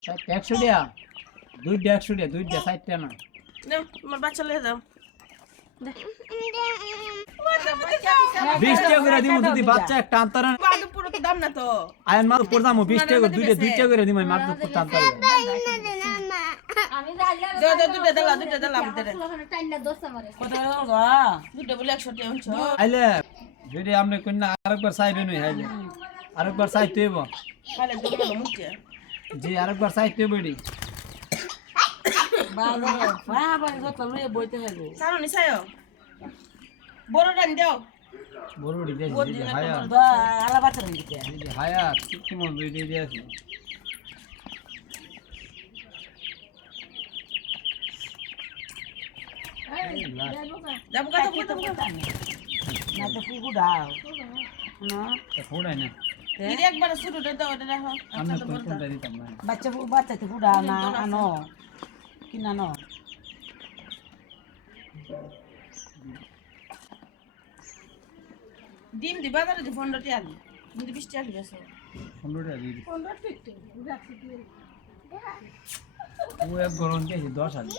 100 টাকা দুইটা 100 টাকা দুইটা 60 টাকা না নাও তোমার বাচ্চা লয়ে যাও 20 টাকা করে দিমু যদি বাচ্চা একটা আনতারা মাধবপুর তো দাম না তো আয়ন মাল পড়দামু 20 টাকা করে দুইটা 2 টাকা করে দিমু মাধবপুর আনতারা দুটো দিলাম কত দুটো বলে 100 টাকা হচ্ছে আইলে যদি আমনে কইনা আরেকবার চাইবেন হই আইলে আরেকবার চাইতে হইব খালে দুটো মুখে জি আরেকবার চাইতে হইব এডি সারো নিছায়ো বড় ডান দাও বড় এডি দিছি হায়া আলা বাচ্চা দিতে হায়া কি মন দুই দিয়ে দিয়েছি যাবো কত না তো পুকু দাও না ফোড়াই না এটা একবার শুরু দাও এটা রাখো আমরা কোনটা দিতাম না বাচ্চা তো পুডা না আনো কি না নো ডিম দি বাজারে দি 15 টাকা দি কিন্তু 20 টাকা দিবেছো 15 টাকা দিয়ে 15 টাকা ও এক গরম দিয়েছি 10 আলি